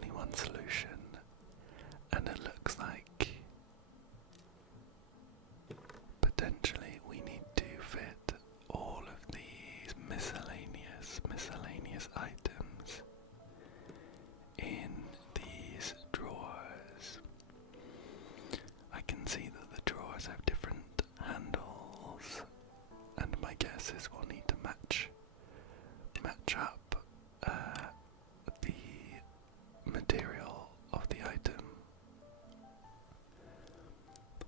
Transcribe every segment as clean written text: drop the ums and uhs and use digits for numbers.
only one solution, and it looks like potentially we need to fit all of these miscellaneous items in these drawers. I can see that the drawers have different handles, and my guess is we'll need to match up the material of the item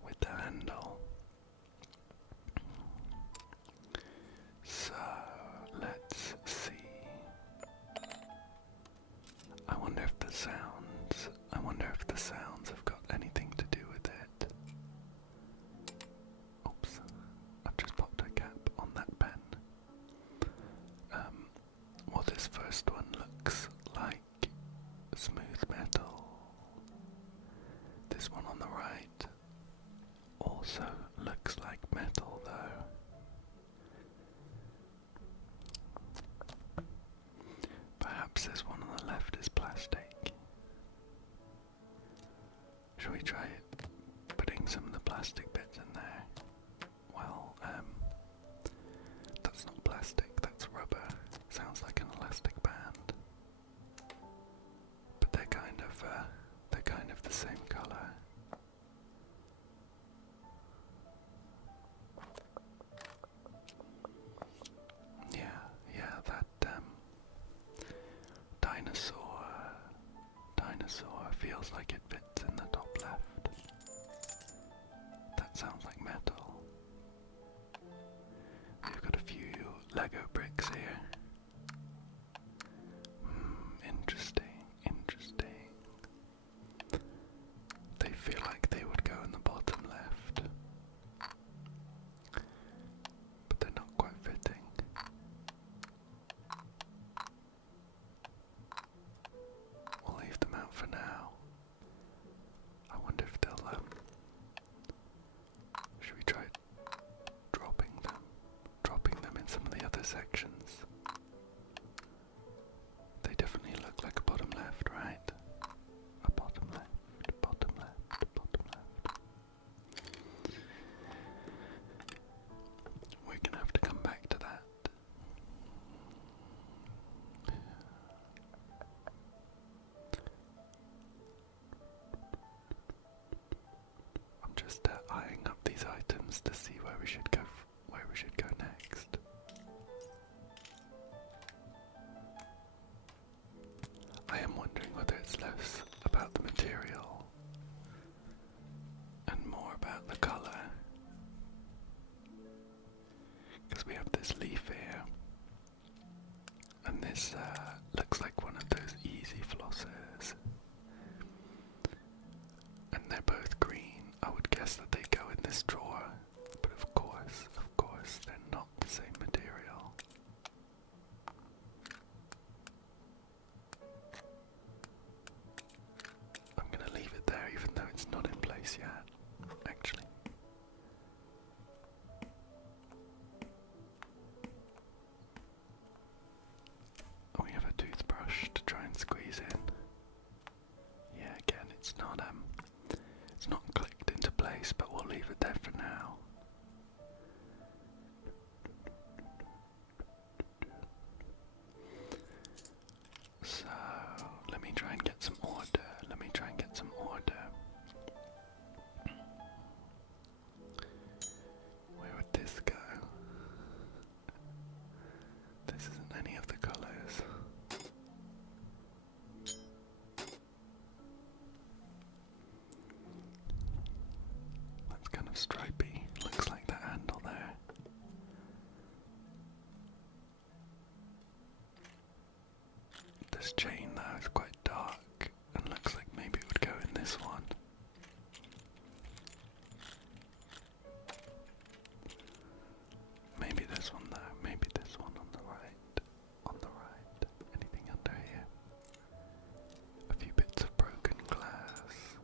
with the handle. So let's see. I wonder if the sounds have got anything to do with it. Oops, I've just popped a cap on that pen. Well, this first one looks like smooth metal. This one on the right also looks like metal though. Perhaps this one on the left is plastic. Shall we try putting some of the plastic bits in there? Well, that's not plastic, that's rubber. Sounds like an elastic band. But they're kind of the same colour. Yeah, that dinosaur feels like it fits in the top left. That sounds like metal. We've got a few Lego bricks here. Interesting. They feel like they would go in the bottom left, but they're not quite fitting. We'll leave them out for now. I wonder if they'll, should we try dropping them in some of the other sections? They definitely look like a bottom left, right? A bottom left. We're gonna have to come back to that. I'm just eyeing up these items to see where we should go next. I am wondering whether it's less about the material and more about the colour. Because we have this leaf here, and this looks like one of those easy flossers. And they're both green. I would guess that they go in this drawer, but of course, they're not the same material. I'm gonna leave it there even though it's not in place yet, actually. We have a toothbrush to try and squeeze in. Yeah, again, it's not clicked into place, but we'll leave it there for now. So, let me try and get some order. Where would this go? This isn't any of the colours. That's kind of stripy. Looks like that handle there. This chain though is quite dark and looks like maybe it would go in this one. Maybe this one though, maybe this one on the right. Anything under here? A few bits of broken glass.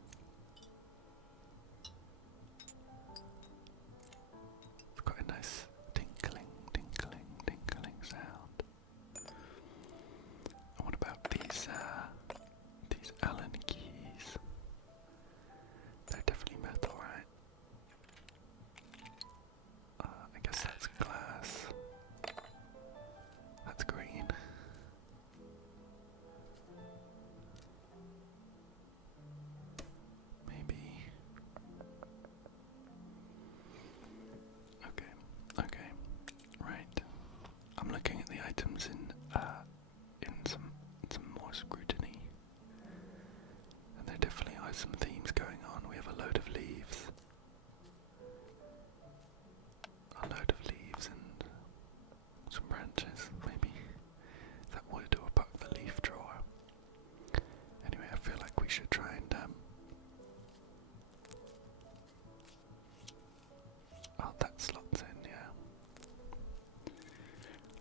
some themes going on. We have a load of leaves. A load of leaves and some branches, maybe. That would or part of the leaf drawer. Anyway, I feel like we should try and oh, that slots in, yeah.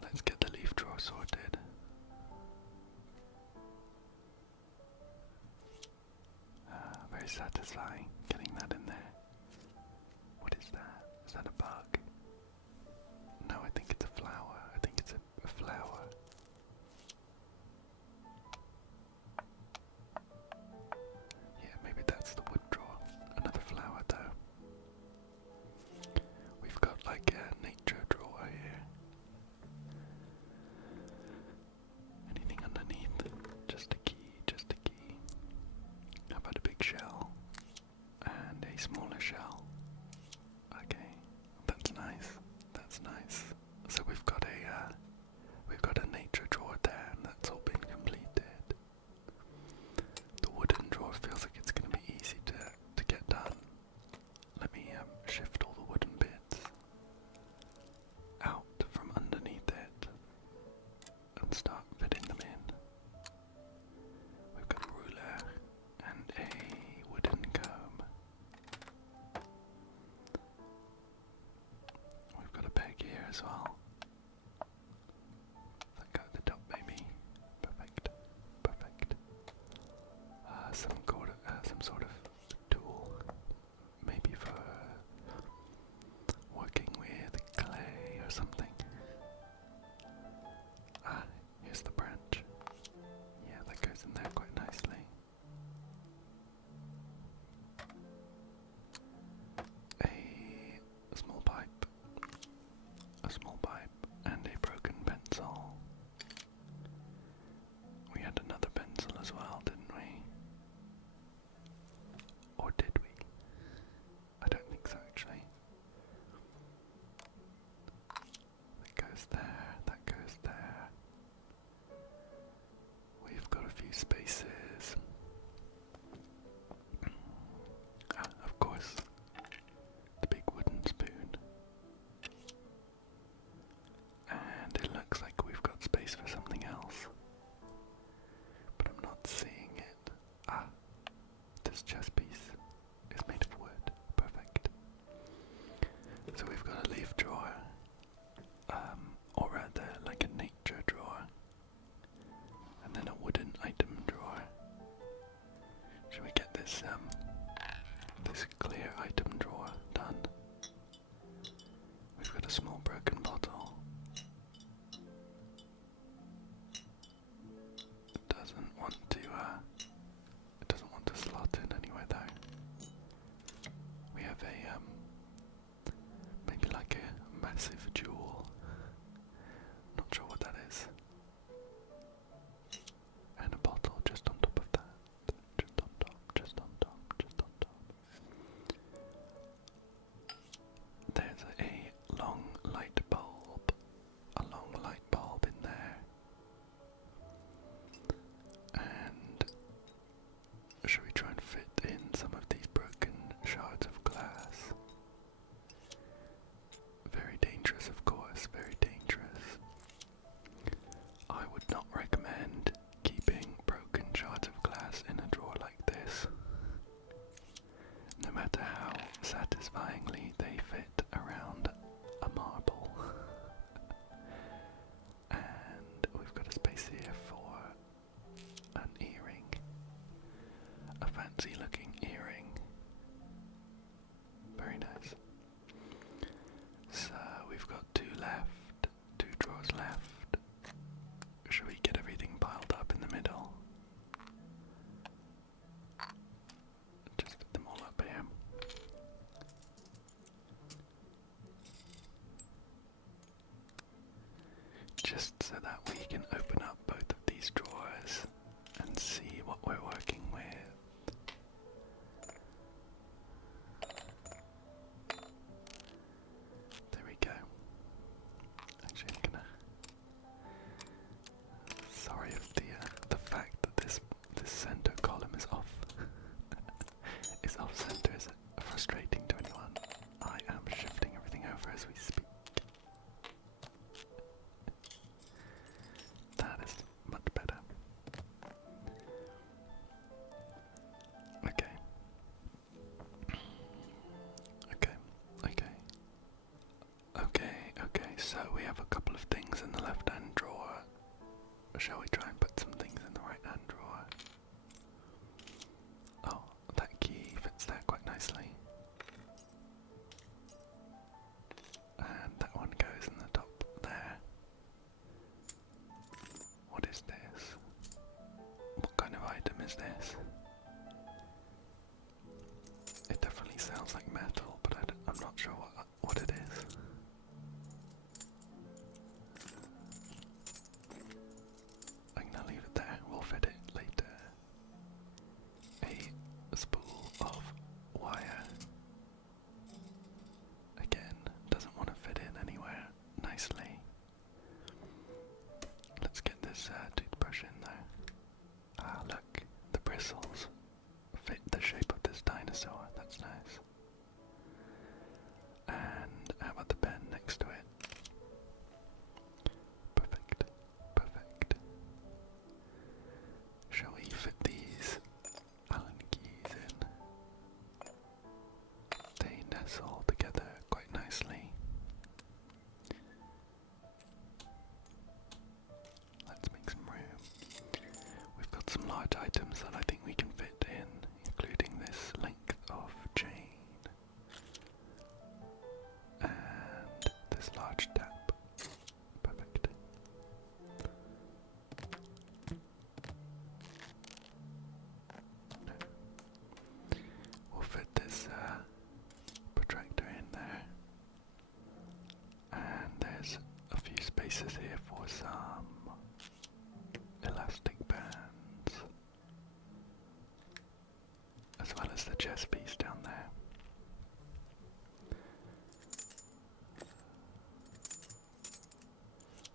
Let's get the leaf drawer sorted. Very satisfying getting that in there. What is that? Is that a bug? No, I think it's a flower. I think it's a flower. Yeah, maybe that's the wood drawer. Another flower though. We've got like a nature drawer here. Anything underneath? Just a key, just a key. How about a big shell? And a smaller shell. Okay, that's nice. That's nice. So we've got a nature drawer there, and that's all been completed. The wooden drawer feels like it's going to be easy to get done. Let me shift all the wooden bits out from underneath it and start fitting them in. We've got a ruler and a wooden comb. We've got a peg here as well. That go at the top, maybe. Perfect. Perfect. Some sort of tool, maybe for working with clay or something. Ah, here's the branch. Yeah, that goes in there quite nicely. A small pipe. A small pipe and a broken pencil. We had another pencil as well, didn't we? Or did we? I don't think so, actually. That goes there, that goes there. We've got a few spaces. Ah, of course, the big wooden spoon. And it looks like we've got space for something else. But I'm not seeing it. Ah, this chess piece is made of wood. Perfect. So we've got a leaf drawer. Or rather, like a nature drawer. And then a wooden item drawer. Should we get this clear item drawer done? We've got a small broken bottle. It doesn't want to slot in anywhere though. We have a maybe like a massive jewel. Not sure what that is. And a bottle just on top of that. Just on top, just on top, just on top. There's a long light bulb. A long light bulb in there. And should we try and fit in some of these broken shards of glass? Very dangerous, of course, very dangerous. I would not recommend keeping broken shards of glass in a drawer like this. No matter how satisfyingly they fit around a marble. And we've got a space here for an earring. A fancy looking earring. Very nice. So we've got two drawers left. Should we get everything piled up in the middle? Just put them all up here. Just so that we can open up both of these drawers and see what we're working with. So we have a couple of things in the left-hand drawer. Shall we try and put some things in the right-hand drawer? Oh, that key fits there quite nicely. And that one goes in the top there. What is this? What kind of item is this? It definitely sounds like metal, but I'm not sure what it is. I'm gonna leave it there, we'll fit it later. A spool of wire. Again, doesn't want to fit in anywhere nicely. Let's get this toothbrush in there. Ah, look, the bristles fit the shape of this dinosaur, that's nice. And how about the pen next to it? Perfect, perfect. Shall we fit these Allen keys in? They nestle together quite nicely. Let's make some room. We've got some large items that I think we can fit in, including this length of chain and this large tap. Perfect. We'll fit this protractor in there, and there's a few spaces here for some elastic bands, as well as the chest piece down there.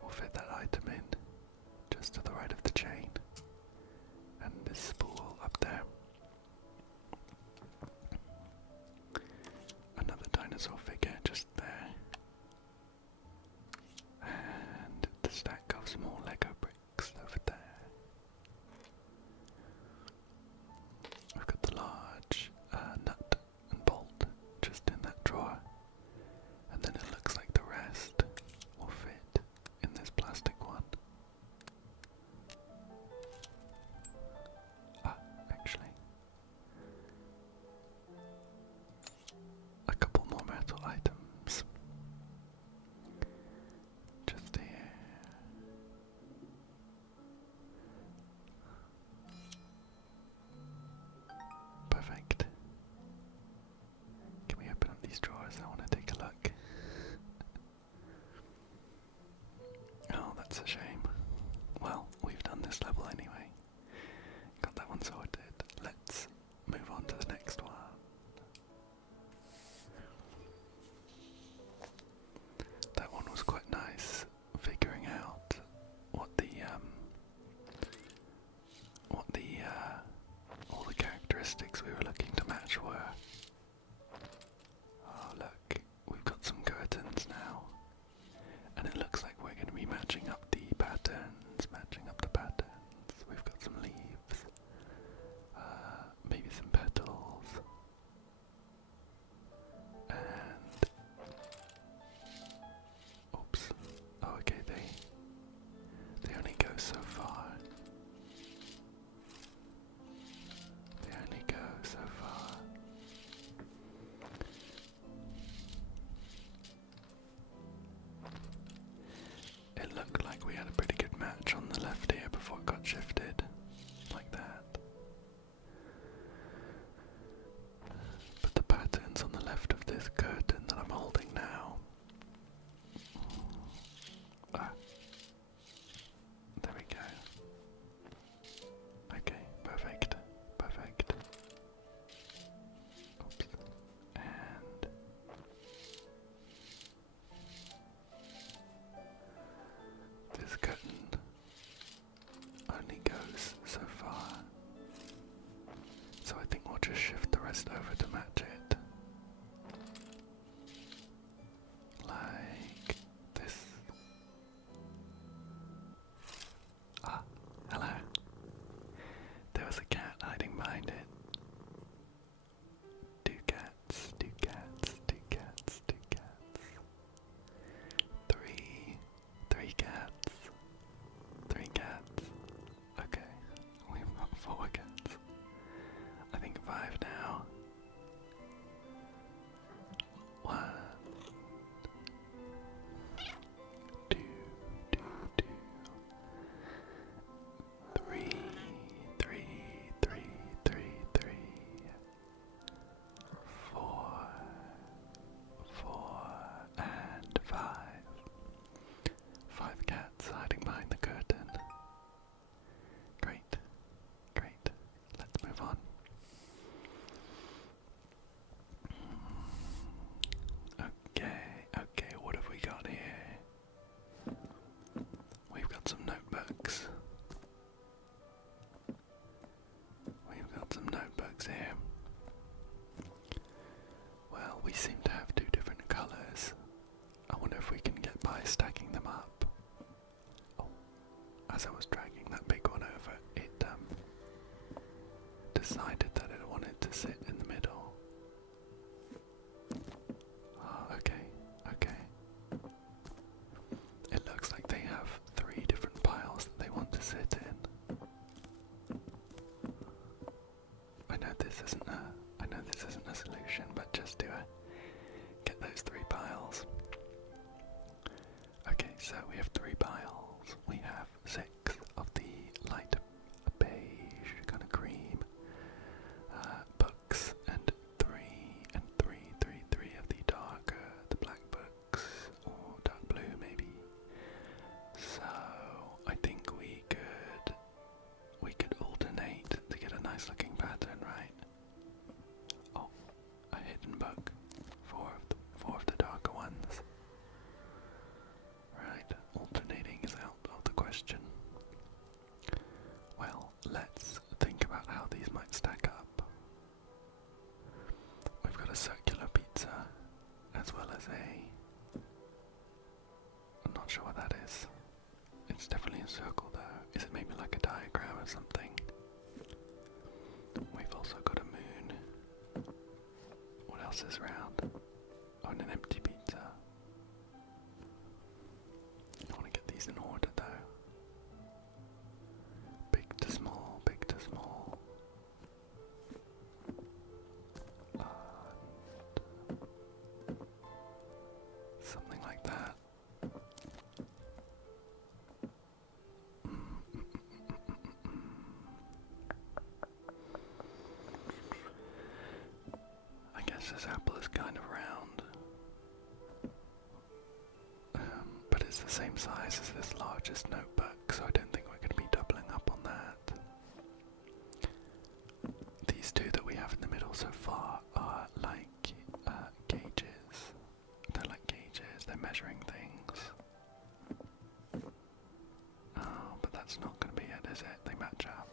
We'll fit that item in just to the right of the chain, and this spool up there. Another dinosaur figure just there, and the stack of small Lego bricks over there. We've got the large nut and bolt just in that drawer, and then it looks like the rest will fit in this plastic one. Ah, actually, a couple more metal items just here. Perfect. Can we open up these drawers? I want to take a look. Oh, that's a shame. Well, we've done this level anyway. Got that one sorted. Let's move on to the next one. That one was quite nice, figuring out what the all the characteristics we were looking to match were. Oh look, we've got some curtains now, and it looks like we're going to be matching up the patterns, We've got some leaves, maybe some petals, and oops. Oh, okay, they only go so far. They only go so far. It looked like we had a pretty good match on the left here before it got shifted, like that. But the patterns on the left of this curtain that I'm holding now. Ah, there we go. Okay, perfect, perfect. Oops. And this curtain only goes so far, so I think we'll just shift the rest over to match it. Like this. Ah, hello. There was a cat hiding behind it. Two cats, two cats, two cats, two cats. Three we seem to have two different colours. I wonder if we can get by stacking them up. Oh, as I was dragging that big one over, it decided that it wanted to sit in the middle. Oh, okay, okay. It looks like they have 3 different piles that they want to sit in. I know this isn't a solution, but just to get those 3 piles. Okay, so we have 3 piles. We have 6 of the light beige, kind of cream books, and 3 of the darker, the black books, or dark blue maybe. So I think we could alternate to get a nice looking pattern, right? Oh, a hidden book. 4 of the darker ones. Right, alternating is out of the question. Well, let's think about how these might stack up. We've got a circular pizza, as well as I'm not sure what that is. It's definitely a circle though. Is it maybe like a diagram or something? We've also got a moon. What else is round? Oh, and an empty pizza. I want to get these in order though. Big to small, big to small. Something like that. I guess this apple is kind of round. But it's the same size as this largest notebook, so I don't think we're going to be doubling up on that. These 2 that we have in the middle so far are like gauges. They're like gauges, they're measuring things. Oh, but that's not going to be it, is it? They match up.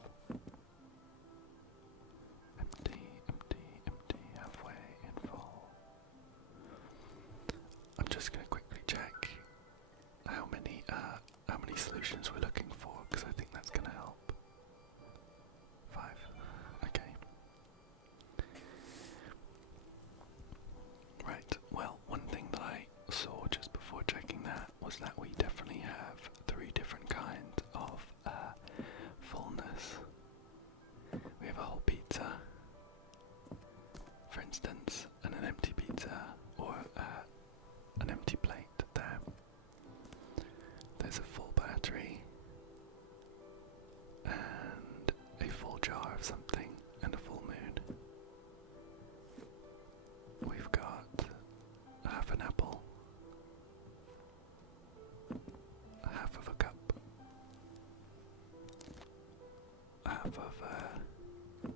Empty, empty, empty, halfway in full. I'm just going to quickly check how many solutions we're looking for, because I think that's going to help. 5. Okay. Right, well, one thing that I saw just before checking that was that we definitely have 3 different kinds of fullness. We have a whole pizza, for instance, and an empty pizza, or an empty plate there. There's a full battery, and a full jar of something, and a full moon. We've got half an apple, half of a cup, half of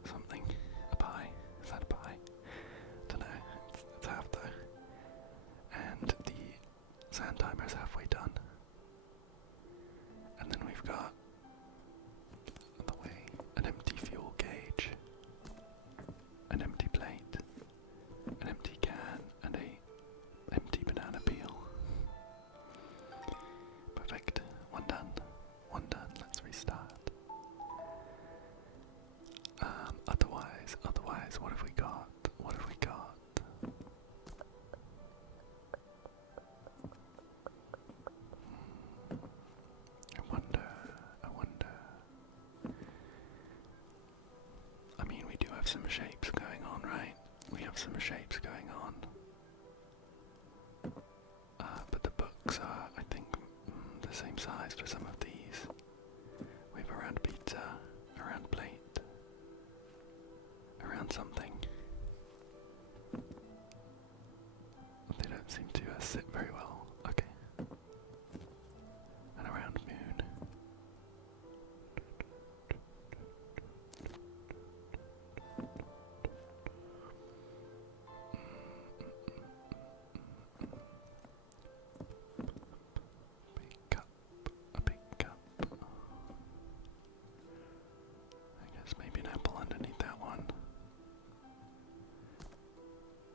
something, a pie. Is that a pie? Don't know. It's half though. And the sand timer's halfway done. And then we've got on the way an empty fuel gauge, an empty plate, an empty can, and a empty banana peel. Perfect. One done. One done. Let's restart. Otherwise, what have we got? What have we got? I wonder. I mean, we do have some shapes going on, right? We have some shapes going on. But the books are, I think, the same size for some of these. We have a round pizza, a round plate, around something. They don't seem to sit very well. Okay. And a round moon. Big cup. A big cup. I guess maybe an apple underneath that one.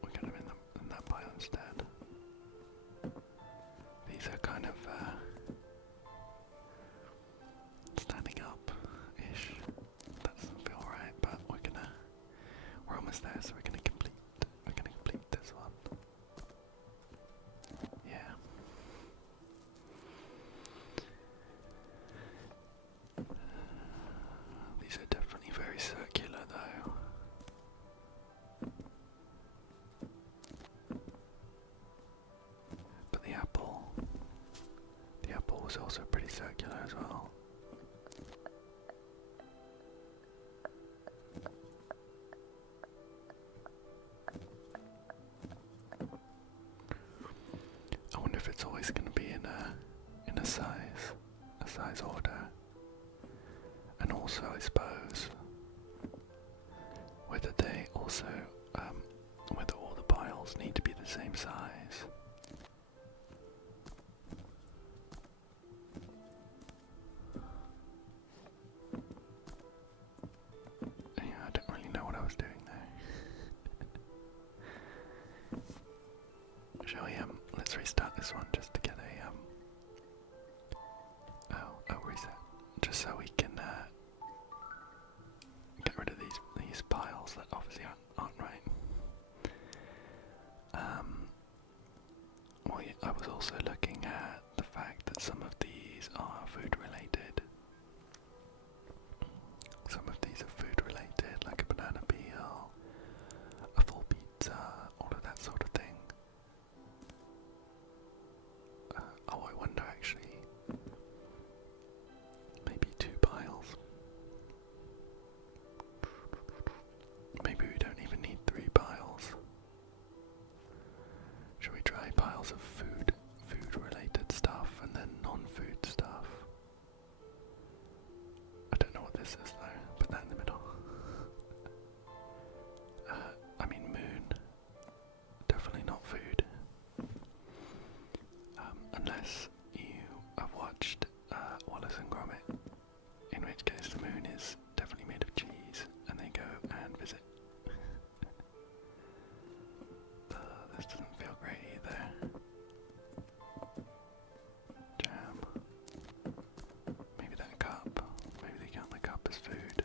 We got him in that almost there, so we're gonna complete this one. Yeah. These are definitely very circular though. But the apple was also pretty circular as well. I wonder if it's always going to be in a size order, and also I suppose whether they also whether all the piles need to be the same size. Yeah, I don't really know what I was doing there. Shall we let's restart this one just to get a reset, just so we can get rid of these piles that obviously aren't right. Well, yeah, I was also looking at the fact that some of these are food related. Some of these are food related, like a banana peel, a full pizza, all of that sort of thing. Oh, I wonder actually, maybe 2 piles. Maybe we don't even need 3 piles. Should we try piles of food related stuff and then non-food stuff? I don't know what this is though. Put that in the middle. I mean moon. Definitely not food. Unless you have watched Wallace and Gromit, in which case the moon is definitely made of cheese and they go and visit. This doesn't feel great either. Jam. Maybe that cup. Maybe they count the cup as food.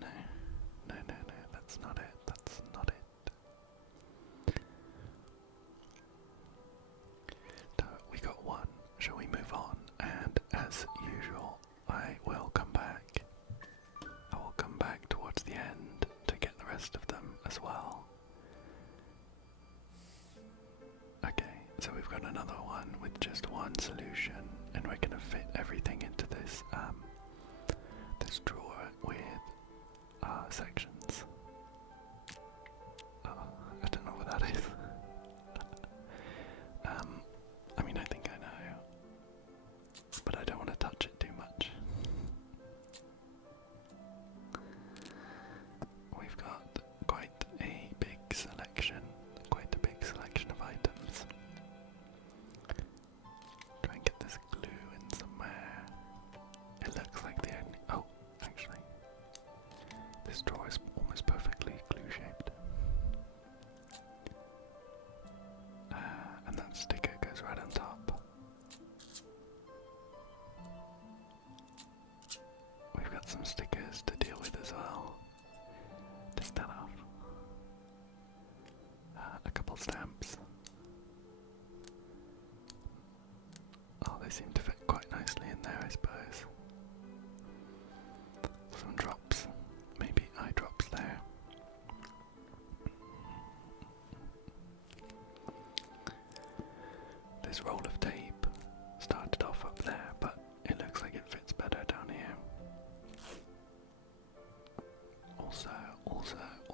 No, that's not it. That's not it. So we got 1. Shall we move on? And as usual, I will come back. I will come back towards the end to get the rest of them as well. Okay, so we've got another one with just 1 solution, and we're gonna fit everything into this this drawer with sections. I don't know what that is. I mean, I think I know, but I don't want to touch it too much. We've got quite a big selection of items. Try and get this glue in somewhere. It looks like the only... Oh, actually, this drawer is almost perfectly glue-shaped. And that sticker goes right on top. We've got some stickers to deal with as well. Take that off. A couple stamps. Oh, they seem to fit quite nicely in there, I suppose. Some drops. Maybe eye drops there. This roll of tape started off up there, but it looks like it fits better down here.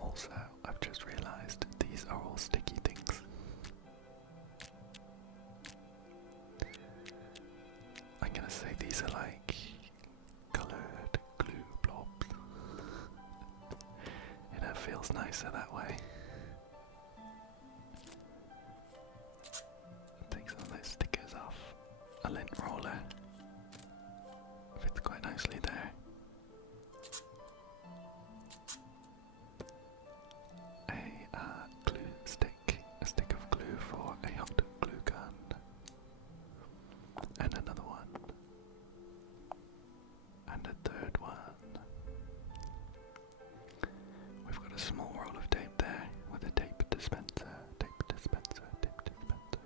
Also, I've just realised these are all sticky things. I'm gonna say these are like coloured glue blobs. It feels nicer that way. Take some of those stickers off. A lint roller fits quite nicely there. A stick of glue for a hot glue gun, and another one. small roll of tape there with a tape dispenser, tape dispenser, tape dispenser.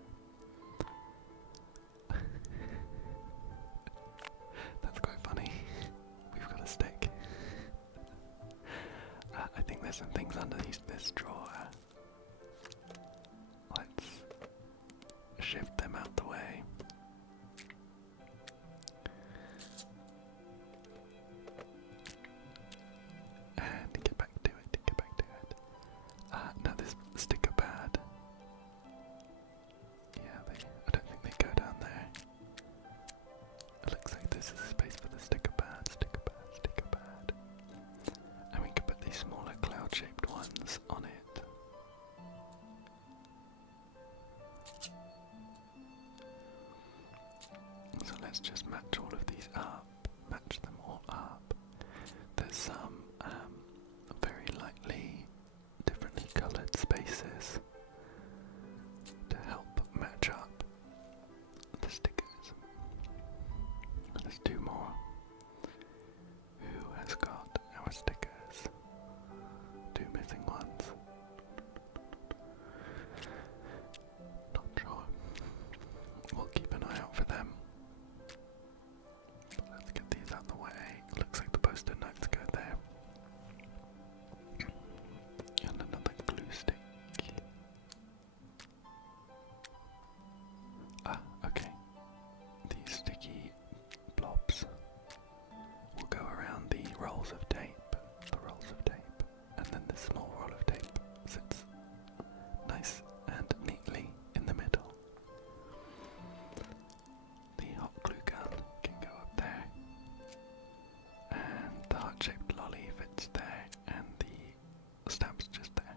That's quite funny. We've got a stick. I think there's some things underneath this drawer. Let's shift them out the way. And get back to it, get back to it. Now this sticker pad. Yeah, I don't think they go down there. It looks like this is a space for the sticker pad, sticker pad, sticker pad. And we can put these smaller cloud-shaped ones on it. So let's just match all of these up, match them all up. There's some very lightly, differently coloured spaces to help match up the stickers. There's two more. Who has got our stickers? Two missing ones. Not sure. We'll keep an eye out for them. But let's get these out of the way. Looks like the post-it notes go there. And another glue stick. Okay. These sticky blobs will go around the rolls of tape. And then this small roll of tape sits nice and neatly in the middle. The hot glue gun can go up there. And the heart-shaped lolly fits there, and the stamp's just there.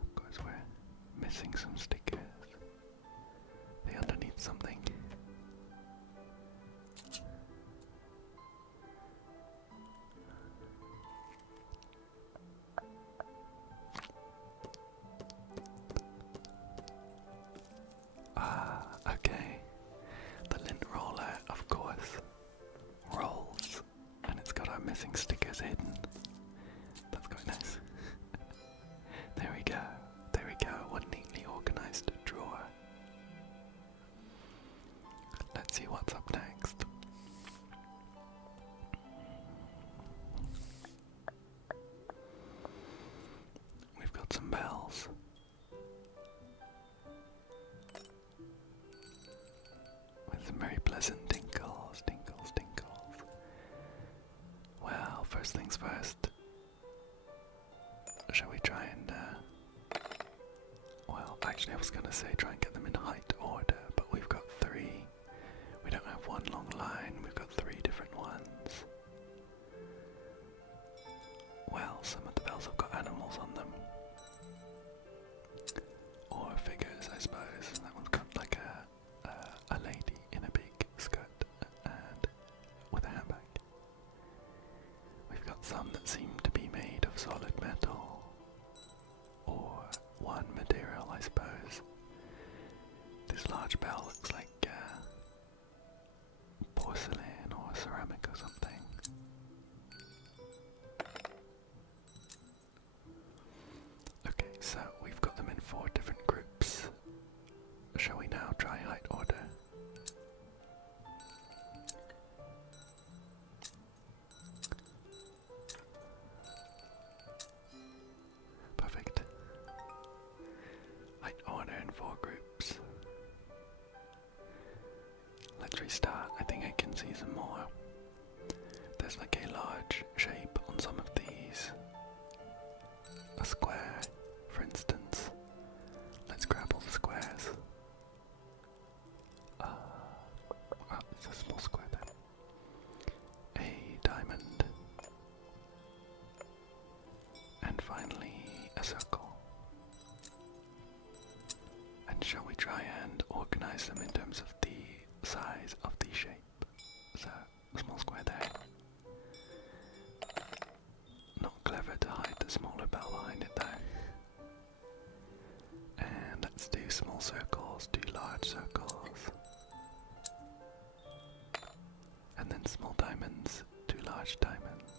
Of course, we're missing some stickers. They underneath something. Okay. The lint roller, of course, rolls, and it's got our missing stickers hidden. That's quite nice. There we go. There we go. One neatly organised drawer. Let's see what's up next. We've got some bells. With some very pleasant tinkles, tinkles, tinkles. Well, first things first. Shall we try and, well, actually I was going to say try and get them in height order, but we've got three. We don't have one long line, we've got three different ones. Well, some of the bells have got animals on them. Or figures, I suppose. That one's got like a lady in a big skirt and with a handbag. We've got some that seem to be made of solid metal, or one material, I suppose. This large bell looks like porcelain or ceramic or something. Okay, so we've got them in 4 different groups. Shall we now try height order? Perfect. Height order in 4 groups. Let's restart. I think I can see some more. There's like a large shape on some of these. A square, for instance. Let's grab all the squares. There's a small square there. A diamond. And finally, a circle. And shall we try and organize them in terms of the size of the shape? So, a small square there. Not clever to hide the smaller bell behind it though. And let's do small circles, 2 large circles. And then small diamonds, 2 large diamonds.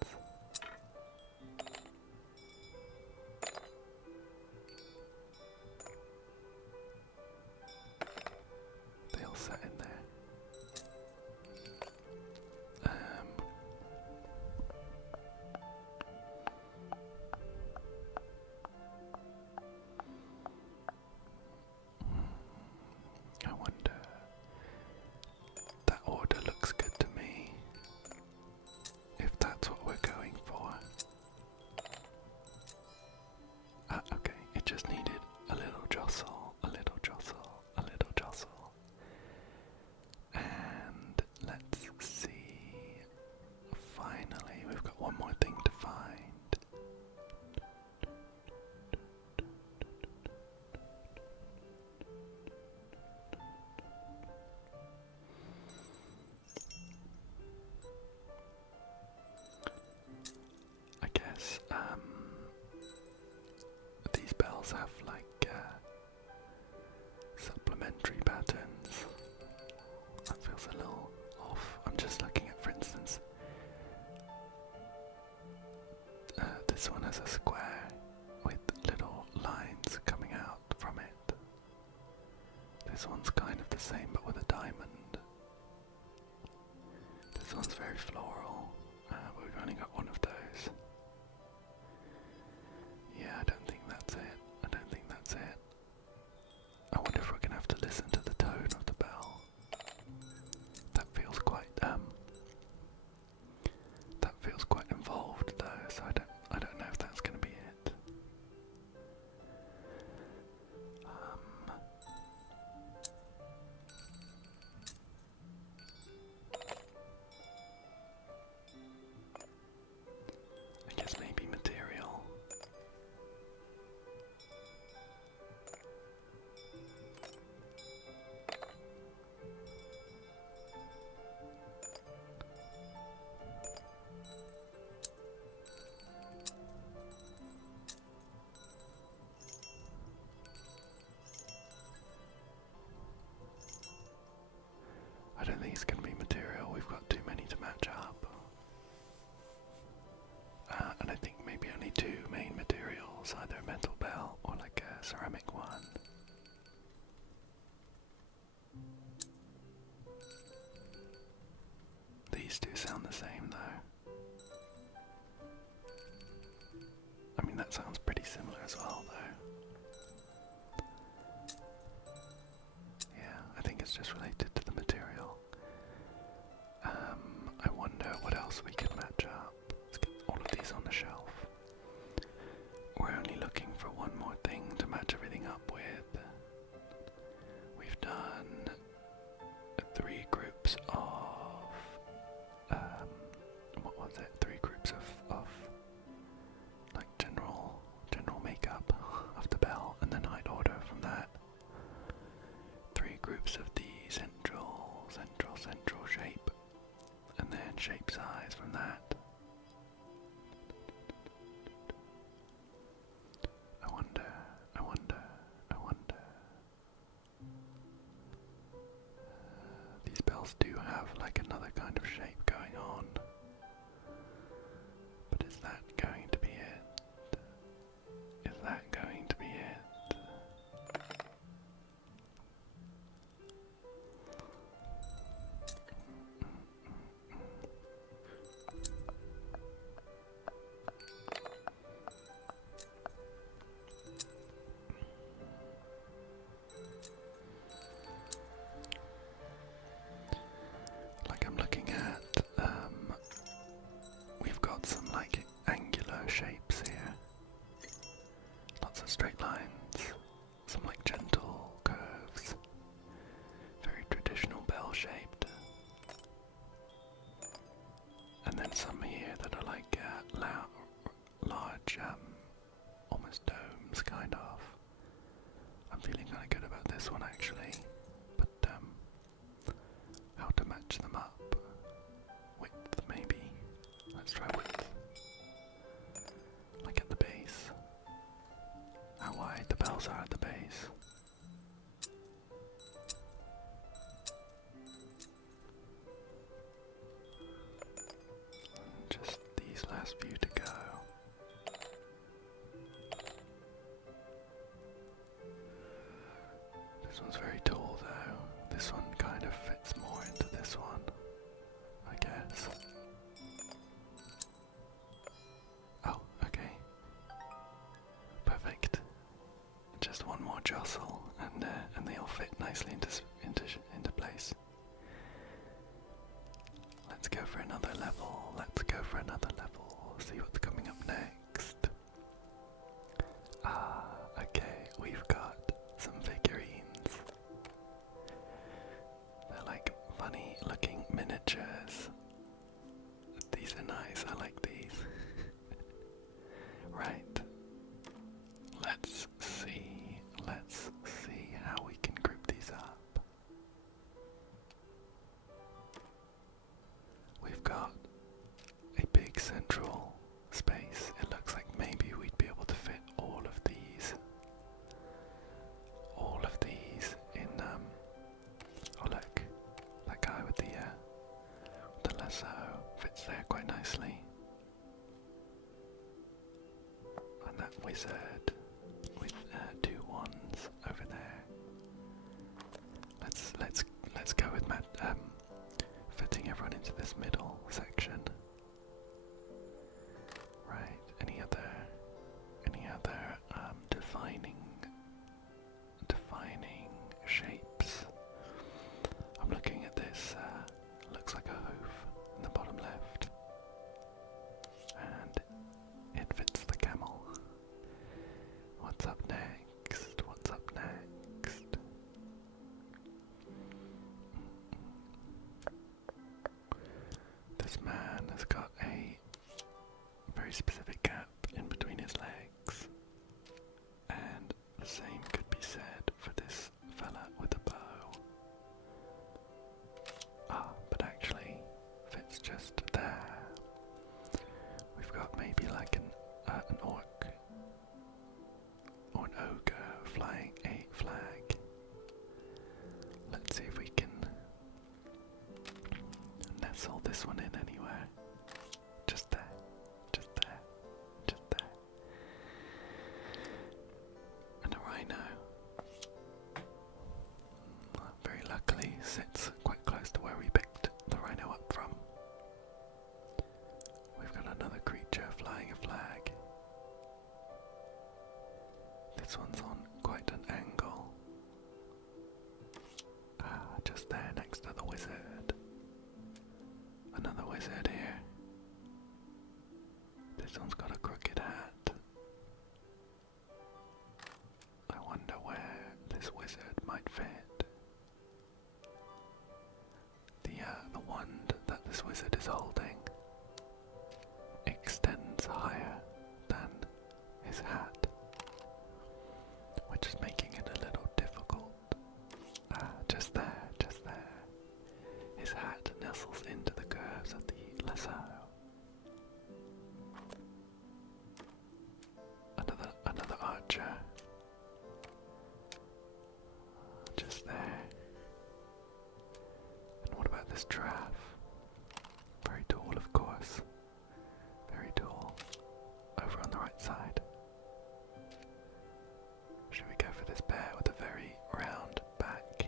bells have like supplementary patterns. That feels a little off. I'm just looking at, for instance, this one has a square with little lines coming out from it. This one's kind of the same but with a diamond. This one's very floral, but we've only got one of those. Yeah, I don't think that's it. I don't think that's it. I wonder if we're gonna have to listen to the tone of the bell. That feels quite involved though, so I don't know if that's gonna be it. I guess maybe material. I don't think it's going to be material, we've got too many to match up. And I think maybe only two main materials, either a metal bell or like a ceramic one. These two sound the same though. I mean, that sounds pretty similar as well though. Yeah, I think it's just related to the material. I wonder what else we could match up. Let's get all of these on the shelf. We're only looking for one more thing to match everything up with. We've done 3 groups of, what was it? 3 groups of like general makeup of the bell, and then height order from that. 3 groups of the central shape, and then shape size from that. I wonder. These bells do have like another kind of shape going on, but is that going to be it? Is that going to be it? Like I'm looking at, we've got some like angular shapes here. Lots of straight lines, some like gentle curves, very traditional bell shaped. And then some here that are like large, almost domes kind of. I'm feeling kind of good about this one actually, but how to match them up? Width maybe. Let's try width. Like at the base. How wide the bells are at the base. Just these last few to go. This one's very tall though. This one kind of fits more into this one, I guess. Oh, okay. Perfect. Just one more jostle, and they all fit nicely into place. Let's go for another level. See what's coming up next. Okay, we've got some figurines. They're like funny looking miniatures. These are nice, I like these. Right. Let's see how we can group these up. We've got a big central space. It looks like maybe we'd be able to fit all of these nicely. And that wizard with two wands over there. Let's go with fitting everyone into this middle section. Right. Any other defining shapes? I'm looking at this. Looks like a hoof in the bottom left, and it fits the camel. What's up next? What's up next? This man has got a very specific gap in between his legs, and the same could be said for this fella with a bow. But actually fits just there. We've got maybe like an orc or an ogre flying a flag. Let's see if we can nestle this one in anywhere. Just there, just there, just there. And a rhino. Very luckily sits quite close to where we picked the rhino up from. We've got another creature flying a flag. This one's on quite an angle. Just there next to the wizard. Another wizard here. This one's got a crooked hat. I wonder where this wizard might fit. The wand that this wizard is holding extends higher than his hat, which is making it a little difficult. Just there, just there. His hat nestles into the curves of the lasso. Another archer. Just there. And what about this giraffe? Very tall, of course. Very tall. Over on the right side. Should we go for this bear with a very round back?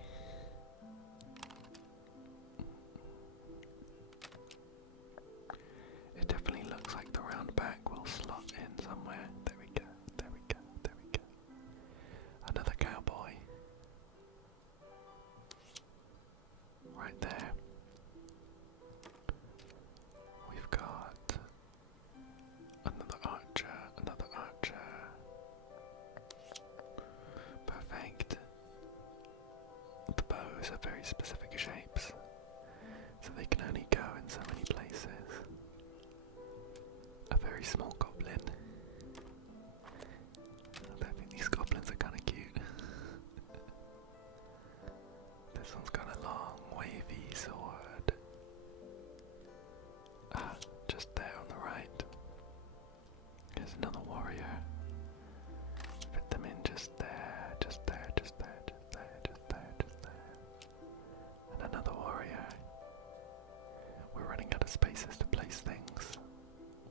It definitely looks like the round back will slot in somewhere. There we go, there we go, there we go. Another cowboy. Right there. We've got another archer, another archer. Perfect. The bows are very specific shapes, so they can only go in so many places. A very small goblin. I think these goblins are kind of cute. This one's got a long, wavy sword. Just there on the right. Here's another warrior. Fit them in just there, just there, just there, just there, just there, just there. And another warrior. We're running out of spaces to place things,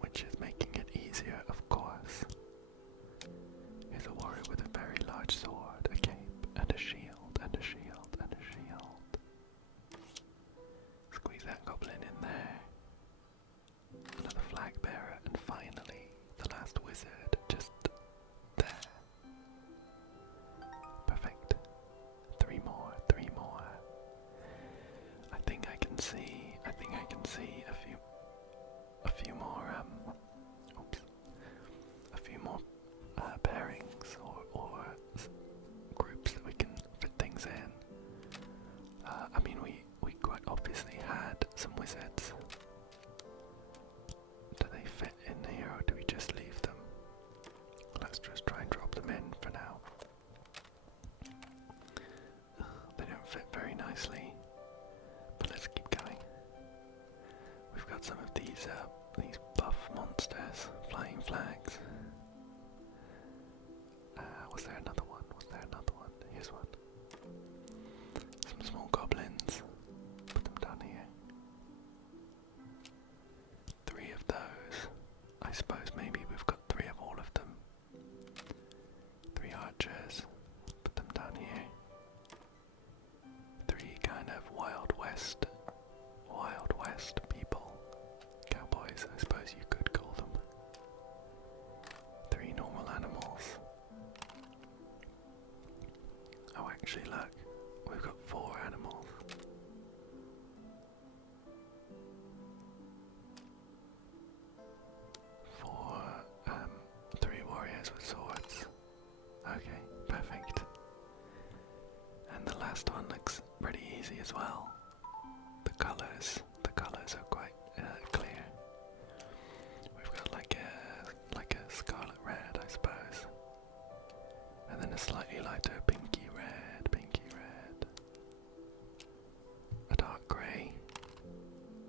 which is making it easier, of course. Here's a warrior with a very large sword, a cape, and a shield, and a shield, and a shield. Squeeze that goblin in there. Another flag bearer, and finally, the last wizard, just there. Perfect. Three more, three more. I think I can see a few more, pairings or groups that we can fit things in. I mean, we quite obviously had some wizards. Do they fit in here, or do we just leave them? Let's just try and drop them in for now. They don't fit very nicely, but let's keep going. We've got some of these buff monsters, flying flags. Was there another one? Was there another one? Here's one. Some small goblins. Put them down here. 3 of I suppose maybe we've got 3 of all of them. 3 archers. Put them down here. 3 kind of Wild West people. Cowboys, I suppose you could call them. 3 normal animals. Oh, actually, look, we've got 4 animals. 3 warriors with swords. Okay, perfect. And the last one looks pretty easy as well. The colours are quite clear. We've got like a scarlet red, I suppose, and then a slightly lighter pinky red, a dark grey.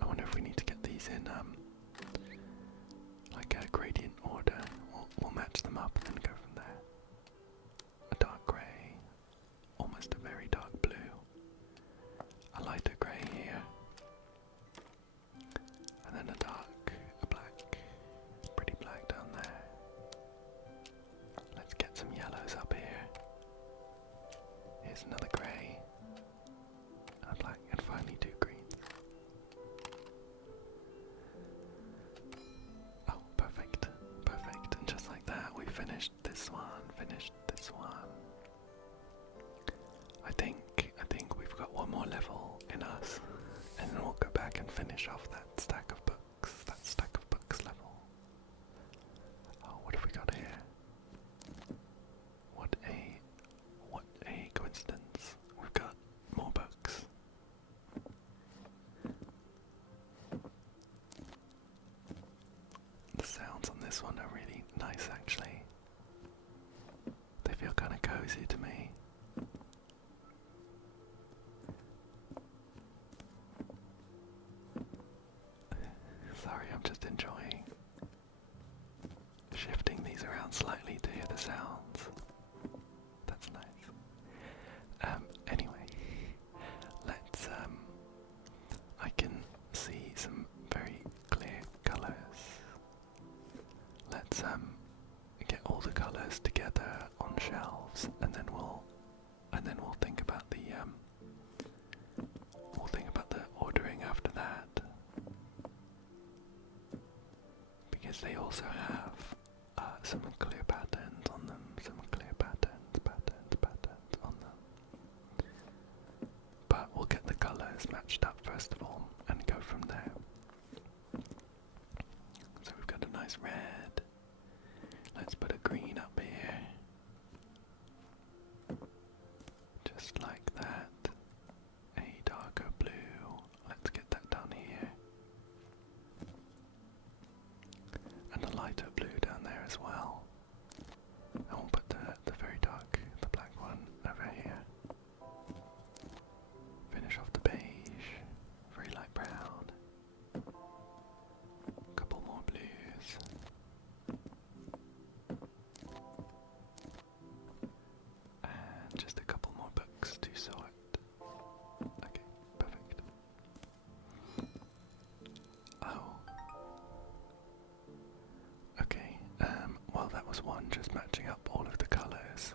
I wonder if we need to get these in like a gradient order. We'll match them up and then go from there. A dark grey, almost a very dark blue, a lighter grey here, and then a black, pretty black down there. Let's get some yellows up here. Here's another grey, and a black, and finally 2 greens. Oh, perfect, and just like that we finished this one, I think we've got one more level in us, and then we'll go back and finish off that stack of books level. Oh, what have we got here? What a coincidence. We've got more books. The sounds on this one are really nice, actually. They feel kind of cozy to me. Sorry, I'm just enjoying shifting these around slightly to hear the sounds. That's nice. Anyway, let's I can see some very clear colours. Let's get all the colours together on shelves, and then we'll think about the ordering after that. Because they also have some clear patterns on them, patterns on them. But we'll get the colours matched up first of all and go from there. So we've got a nice red. Let's put a green up here. Just like that. A darker blue. Let's get that down here. And a lighter blue down there as well. And we'll put the very dark, the black one over here. Finish off the beige, very light brown. A couple more blues. And just a couple more books to sort. Okay, perfect. Oh. Okay, well that was one just matching up all of the colours.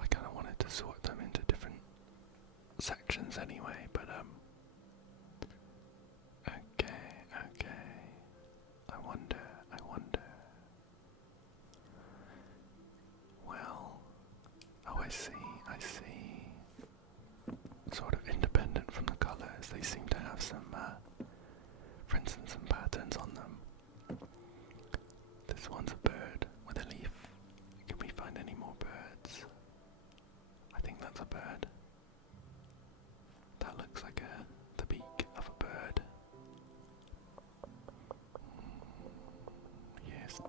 I kind of wanted to sort them into different sections anyway, but okay. I wonder. Well, oh I see. Sort of independent from the colours, they seem to have some, for instance, some patterns on them. This one's a bird with a leaf. Can we find any more birds? I think that's a bird. That looks like the beak of a bird. Yes,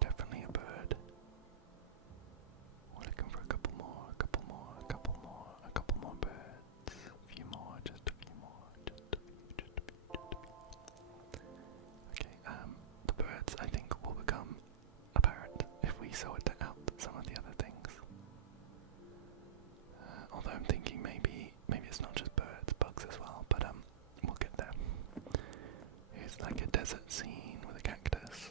definitely a bird. We're looking for a couple more birds. A few more, just a few more. Okay, the birds I think will become apparent if we sort out some of the other things. Although I'm thinking maybe it's not just birds, bugs as well, but we'll get there. Here's like a desert scene with a cactus.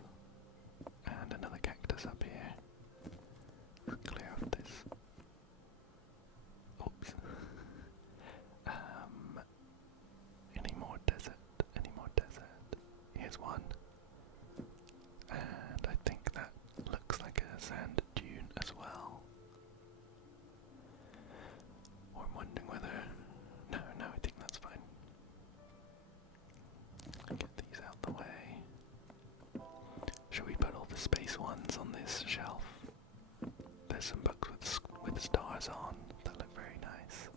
drawers on. That look very nice.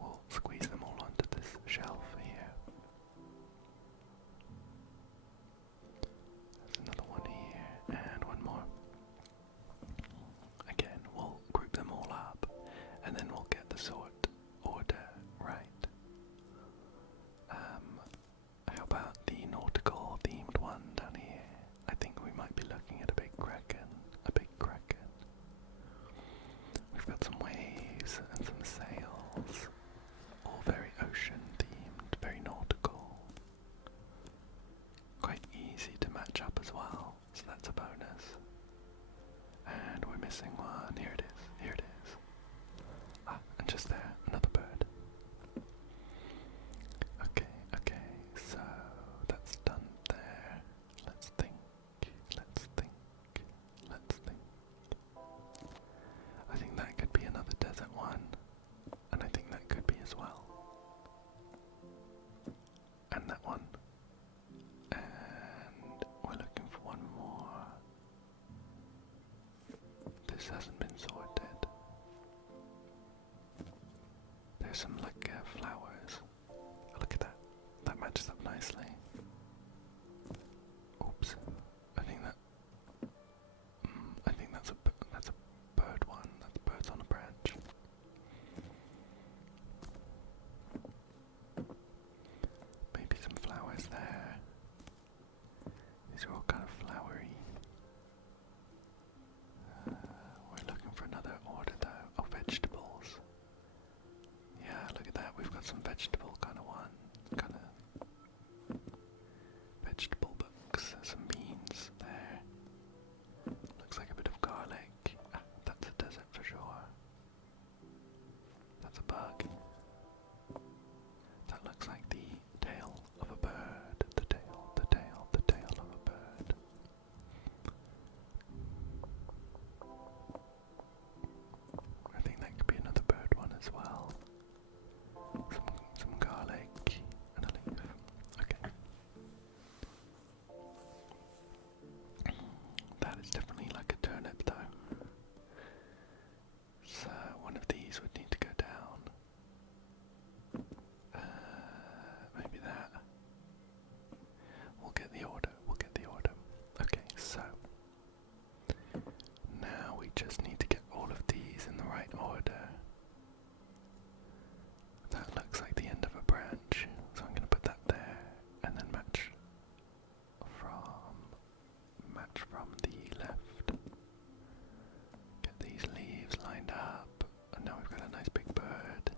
We'll squeeze them all onto this shelf here. There's another one here, and one more. Again, we'll group them all up, and then we'll get the sort order right. How about the nautical themed one down here? I think we might be looking at a big kraken. A big kraken. We've got some waves and some sails. All very ocean themed, very nautical. Quite easy to match up as well, so that's a bonus. And we're missing one. Here it is. Here it is. Ah, and just there, another bird. Okay, okay, so that's done there. Let's think, let's think, let's think. I think that could be another desert one, and I think that could be as well. And that one. And we're looking for one more. This hasn't been sorted. There's some like flowers. Oh, look at that. That matches up nicely. Oops. I think that's a bird one. That's birds on a branch. Maybe some flowers there. These are all kind of flowery. We're looking for another order though. Oh, vegetables. Yeah, look at that. We've got some vegetable kind of one. Kind of vegetable books. Some beans there. Looks like a bit of garlic. Ah, that's a desert for sure. That's a bug. That looks like the tail of a bird. The tail, the tail, the tail of a bird. I think that could be another bird one as well. Some garlic and a leaf. Okay. That is definitely like a turnip though. So one of these would need to go down. Maybe that. We'll get the order. We'll get the order. Okay, so now we just need to get all of these in the right order. That looks like the end of a branch, so I'm going to put that there and then match from the left. Get these leaves lined up, and now we've got a nice big bird.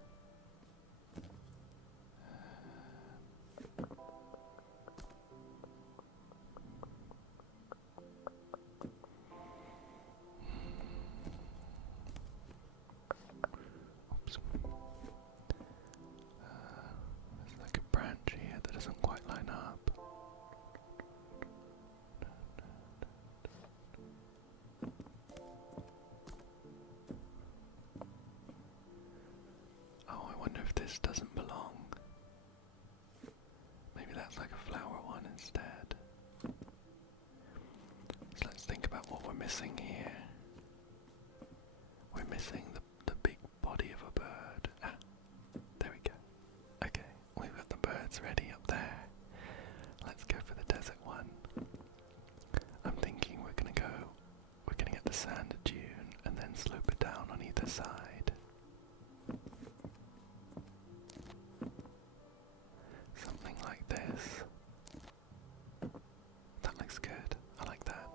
Oops. There's like a branch here that doesn't quite line up. Oh, I wonder if this doesn't belong. Maybe that's like a flower one instead. So let's think about what we're missing here. We're missing the big body of a bird. Ah, there we go. Okay, we've got the birds ready up there. Let's go for the desert one. I'm thinking we're gonna get the sand dune and then slope it down on either side. Something like this. That looks good. I like that.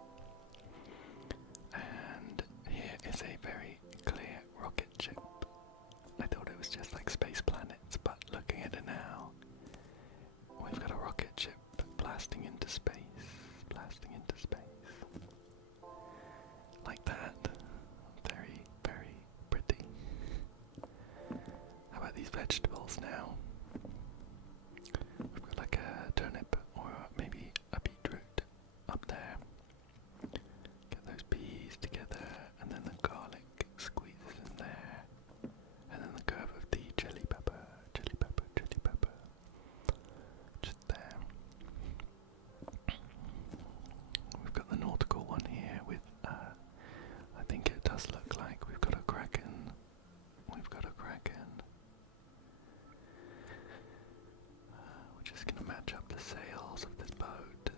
walls of this boat.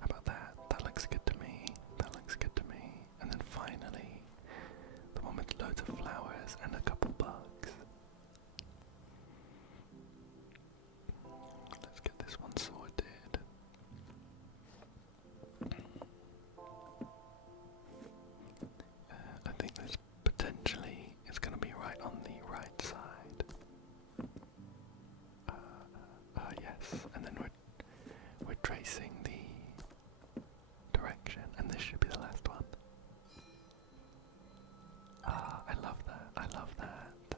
How about that? That looks good to me. That looks good to me. And then finally, the one with loads of flowers and a couple bugs. Let's get this one sorted. I think this potentially is going to be right on the right side. Yes, and then we're tracing the direction, and this should be the last one. I love that. I love that.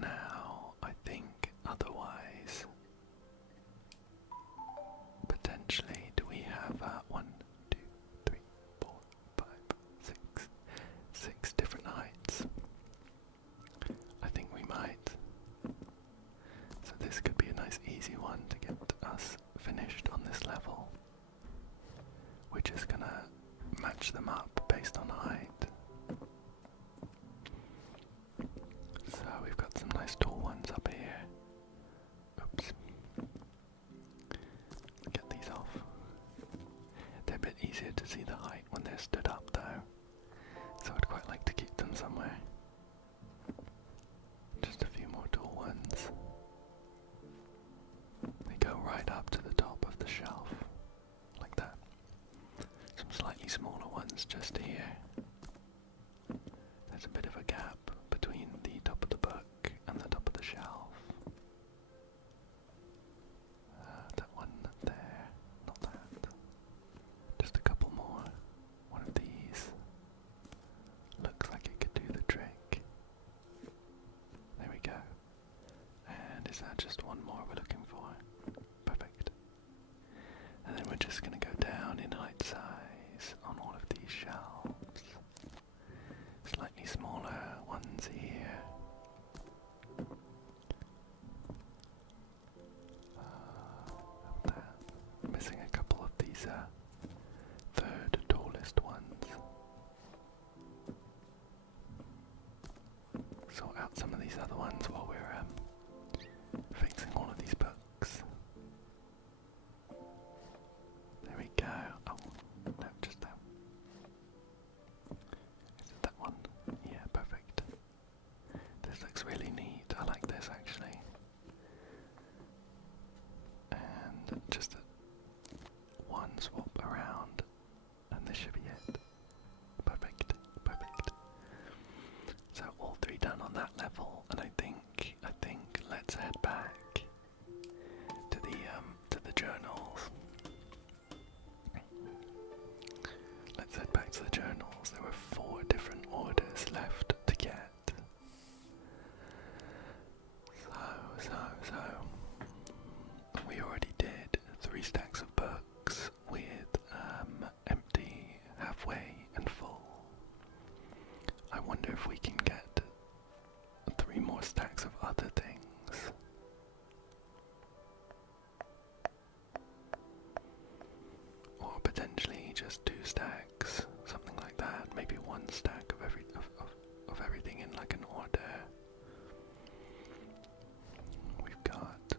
Now, I think otherwise, potentially, do we have 1, 2, 3, 4, 5, 6 different heights? I think we might. So this could be a nice easy one to get us finished on this level. We're just gonna match them up based on height. So we've got some nice tall ones up here. Oops. Get these off. They're a bit easier to see the height when they're stood up though. So I'd quite like to keep them somewhere. Just a few more tall ones. They go right up to the top of the shelf. Like that. Some slightly smaller ones just here. There's a bit of a gap between the top of the book and the top of the shelf. That one there, not that. Just a couple more. One of these. Looks like it could do the trick. There we go. And is that just one more we're looking for? Perfect. And then we're just going to go down in height size on all of these shelves. Slightly smaller ones here. Missing a couple of these third tallest ones. Sort out some of these other ones while we're fixing all of these books. There we go. Oh, no, just that. Is it that one? Yeah, perfect. This looks really neat. I like this actually. And just one swap around, and this should be it. Perfect, perfect. So all three done on that level, and I think let's head back to the journals. Let's head back to the journals. There were 4 different orders left to get. So we already did 3 stacks of books with empty, halfway, and full. I wonder if we can get 3 more stacks of other things. Or potentially just 2 stacks, something like that. Maybe 1 stack of everything in like an order.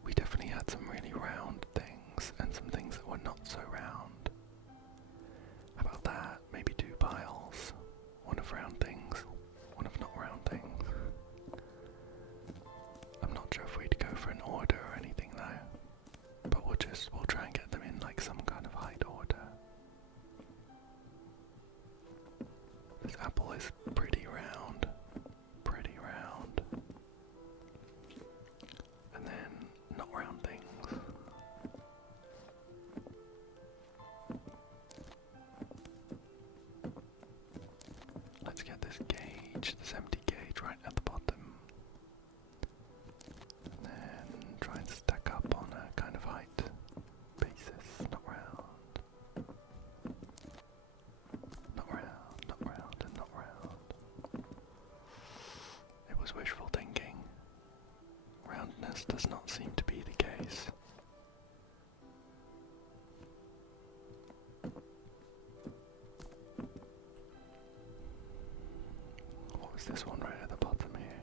We definitely had some really round things and some things that were not so round. How about that? Maybe 2 piles. One of round things, one of not round things. I'm not sure if we'd go for an order or anything though. But we'll try and get them in like some kind of height order. This apple is pretty round. Pretty round. And then not round things. Let's get this gauge, this empty gauge right at the bottom. And then try and stack up on a kind of height basis. Not round. Not round, not round, and not round. It was wishful thinking. Roundness does not seem to be the case. What was this one right at the bottom here?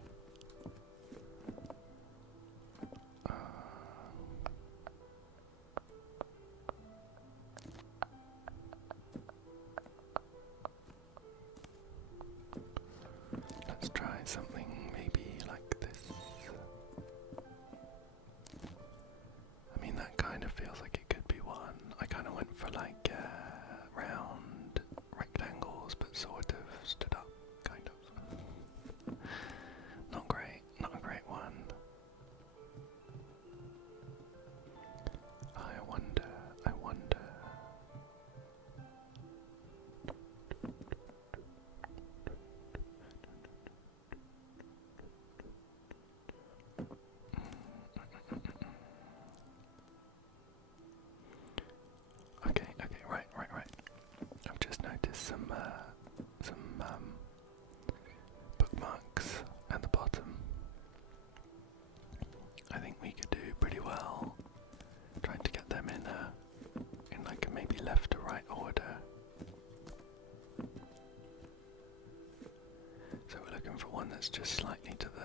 That's just slightly to the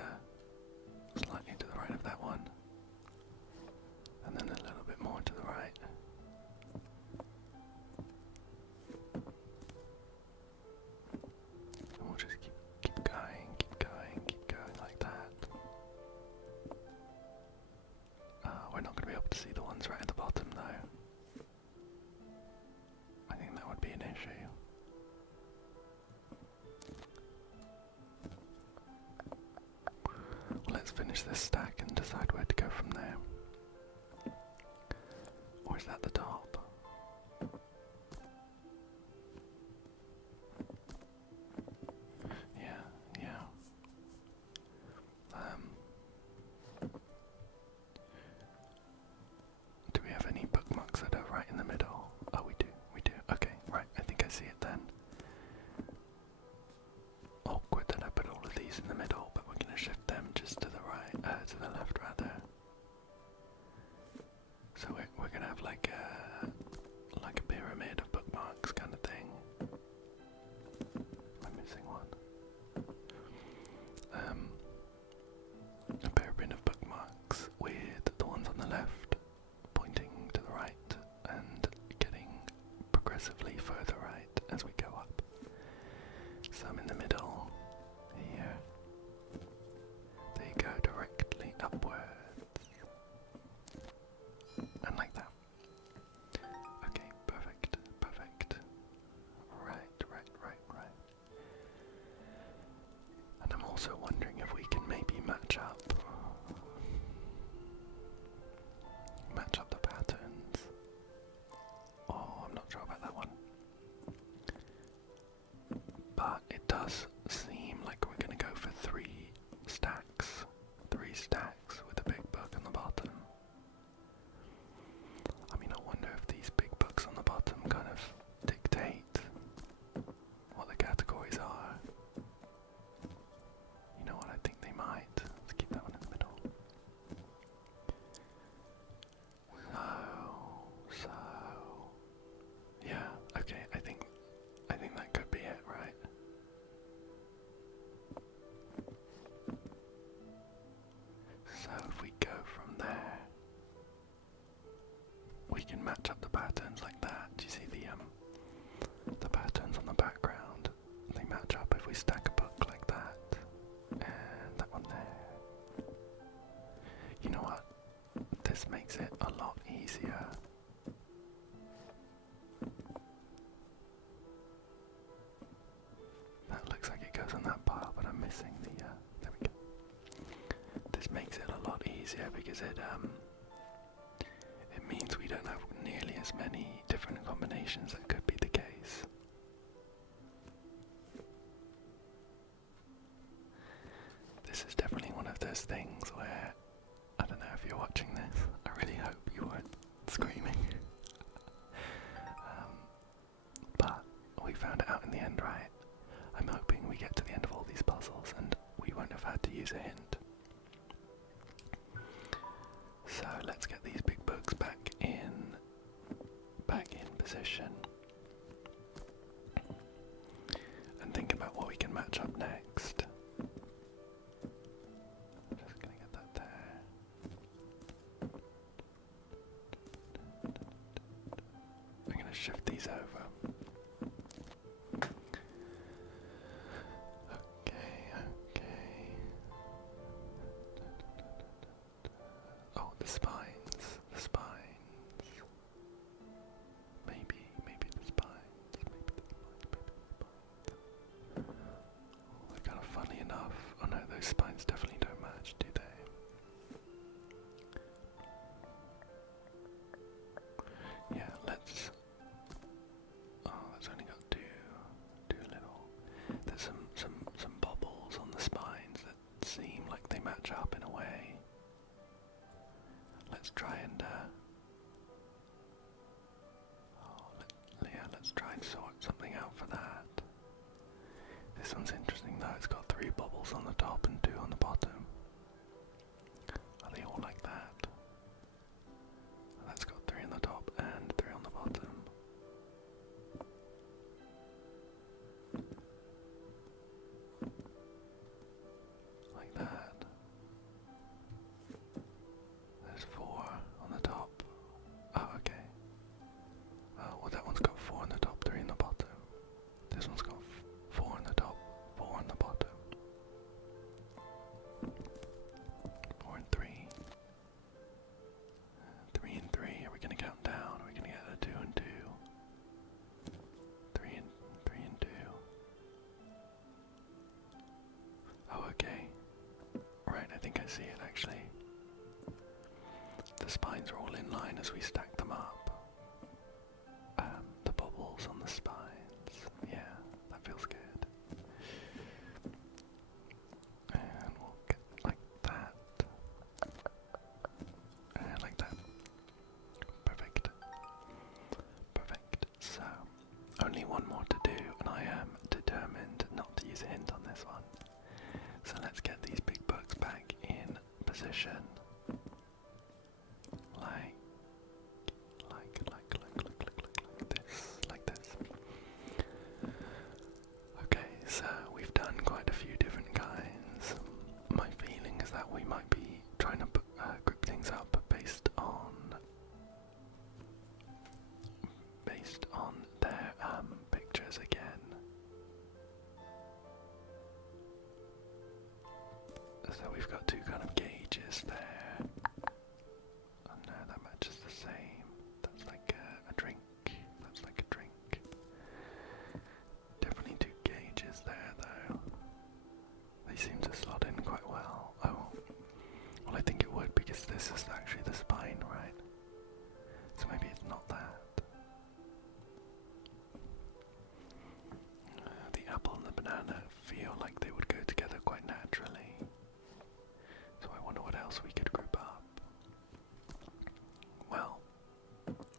right of that one, and then a little bit more to the right. And we'll just keep going like that. We're not going to be able to see the ones right at the bottom though. I think that would be an issue. Let's finish this stack and decide where to go from there. Or is that the top? Yeah. Do we have any bookmarks that are right in the middle? Oh, we do. Okay, right, I think I see it then. Awkward that I put all of these in the middle, but we're going to shift them just to the right, to the left rather. So we're going to have like a pyramid of bookmarks kind of thing. I'm missing one. A pyramid of bookmarks with the ones on the left pointing to the right and getting progressively further right as we go up. Some in the middle here. They go directly upwards. And like that. Okay, perfect. Right. And I'm also wondering if we can maybe match up the patterns. Oh, I'm not sure about that one. But it does seem like we're going to go for three stacks with a big book on the bottom. I mean, I wonder if these big books on the bottom kind of dictate what the categories are. You know what, I think they might. Let's keep that one in the middle. So, yeah, okay, I think that could be it, right? So if we go from there, we can match up the patterns like that. Do you see the patterns on the background? They match up if we stack a book like that, and that one there. You know what? This makes it a lot easier. That looks like it goes on that pile, but I'm missing the, there we go. This makes it a lot easier because it means we don't have nearly as many different combinations that could be the case. This is definitely one of those things where, I don't know if you're watching this, I really hope you weren't screaming. But we found it out in the end, right? I'm hoping we get to the end of all these puzzles and we won't have had to use a hint. So let's get these big books back in position and think about what we can match up next. I'm just gonna get that there. I'm gonna shift these over. Okay. Oh, the spines. Maybe the spines. They're kind of funny enough. Oh no, those spines definitely don't match, do they? Yeah, let's... Oh, that's only got two little... There's some bubbles on the spines that seem like they match up in a way. Let's try and let's try and sort something out for that. This one's interesting though, it's got 3 bubbles on the top and 2 on the bottom. Are they all like that? That's got 3 on the top and 3 on the bottom. like that. There's 4 on the top. Oh, okay. Oh, well, that one's got 4 on the top, 3 on the bottom. This one's got 4 on the top, 4 on the bottom. 4 and 3. 3 and 3. Are we gonna count down? Are we gonna get a 2 and 2? 3 and 2. Oh, okay. Right, I think I see it actually. The spines are all in line as we stack them up. The bubbles on the spines. Yeah, that feels good. And we'll get like that. And like that. Perfect. Perfect. So, only one more to do, and I am determined not to use a hint on this one. So let's get these big bugs back in position. Like this. Okay, so we've done quite a few different kinds. My feeling is that we might be trying to group things up based on their pictures again. So we've got 2 kind of gauges there. Oh no, that matches the same. That's like a drink. That's like a drink. Definitely 2 gauges there though. They seem to slot in quite well. Oh, well I think it would because this is actually the spine, right? So maybe it's not that. The apple and the banana feel like they would go together quite naturally. So I wonder what else we could group up. Well,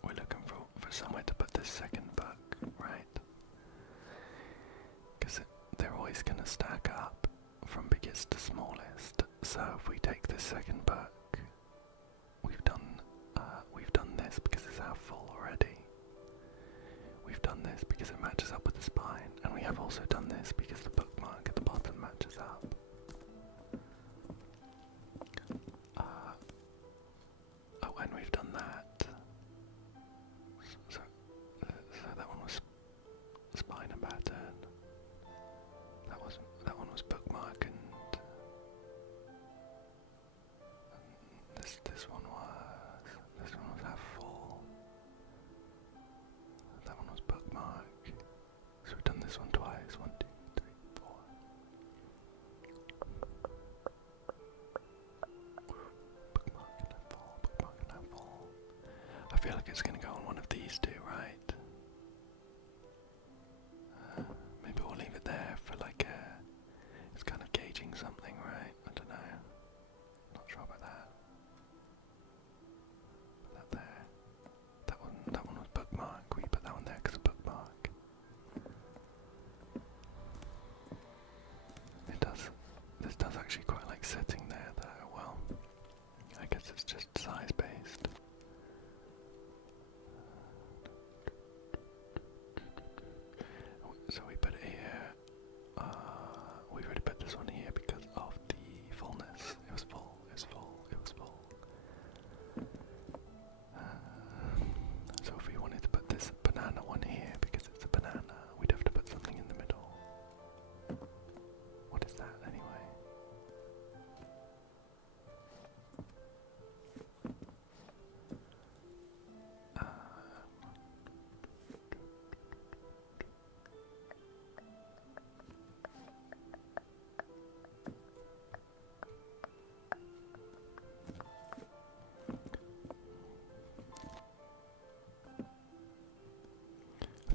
we're looking for somewhere to put this second book, right? Because they're always going to stack up from biggest to smallest. So if we take this second book, we've done this because it's half full already. We've done this because it matches up with the spine, and we have also done this because the bookmark at the bottom matches up. Oh, and we've done that. So that one was spine and pattern. That one was bookmark and this one was half full. That one was bookmark. So we've done this one twice. 1, 2, 3, 4. Bookmark and half full. Bookmark and half full. I feel like it's gonna go on one of these 2, right? Maybe we'll leave it there for like it's kind of gauging something, right? I don't know. Not sure about that. Put that there. That one was bookmark. We put that one there because of bookmark. This does actually quite like sitting there though. Well, I guess it's just size based. So we put it here. We already put this one here because of the fullness. It was full. So if we wanted to put this banana one here because it's a banana, we'd have to put something in the middle. What is that anyway?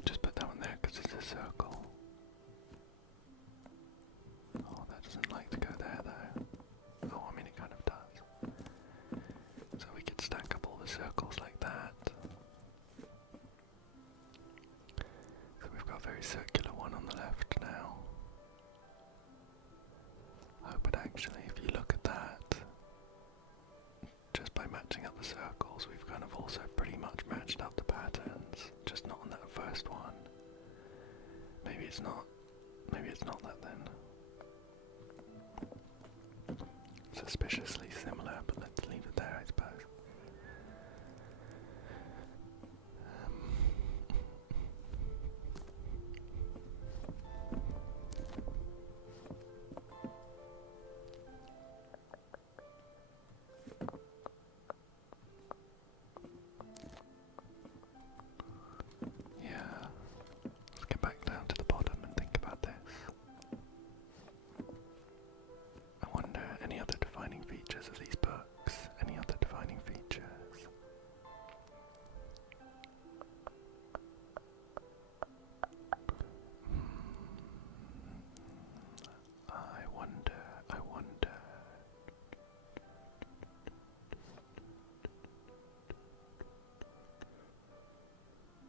Just put that one there because it's a circle. Oh, that doesn't like to go there though. Oh, I mean it kind of does. So we could stack up all the circles like that. So we've got a very circular one on the left now. Oh, but actually if you look at that, just by matching up the circles, we've kind of also pretty much matched up the patterns, just not on that first one. Maybe it's not that then. suspiciously similar, but let's leave it there, I suppose. Yeah, let's get back down to the bottom and think about this. I wonder, any other defining features of these books? Any other defining features? I wonder.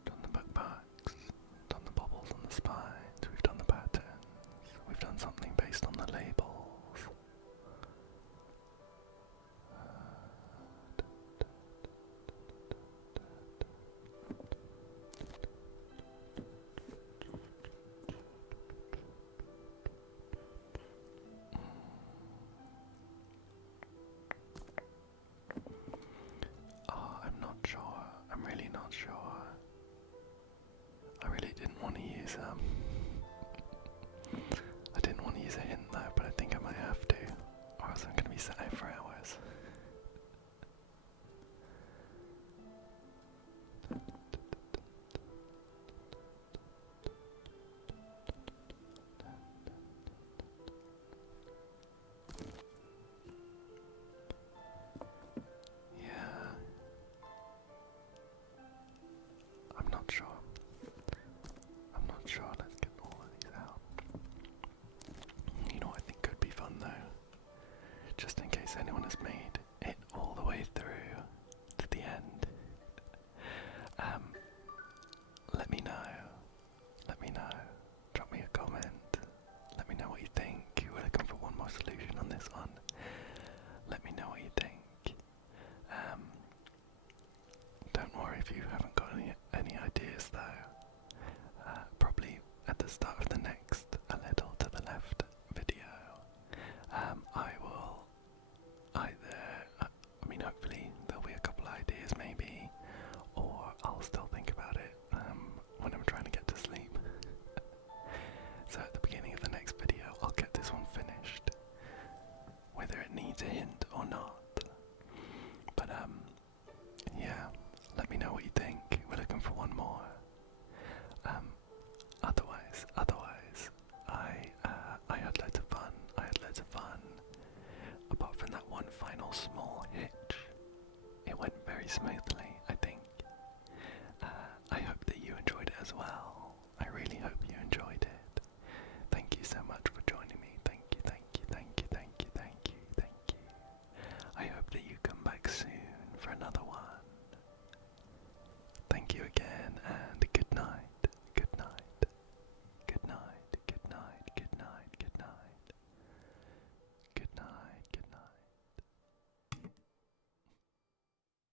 Done the bookmarks, done the bubbles on the spines, we've done the patterns, we've done something based on the labels. Oh, I'm not sure. I'm really not sure. I really didn't want to use I didn't want to use a hint though, but I think I might have to, or else I'm going to be sat here for hours. Yeah. I'm not sure. Let's get all of these out. You know what I think could be fun though? Just in case anyone has made it all the way through to the end. Let me know. Drop me a comment. Let me know what you think. We're looking for one more solution on this one. Let me know what you think. Don't worry if you haven't got any ideas though. Probably at the start of the next A Little to the Left video, I will hopefully there'll be a couple ideas maybe, or I'll still think about it when I'm trying to get to sleep. So at the beginning of the next video, I'll get this one finished, whether it needs a hint or not. But yeah, let me know what you think. We're looking for one more. Otherwise, I had loads of fun. Apart from that one final small hitch, it went very smoothly.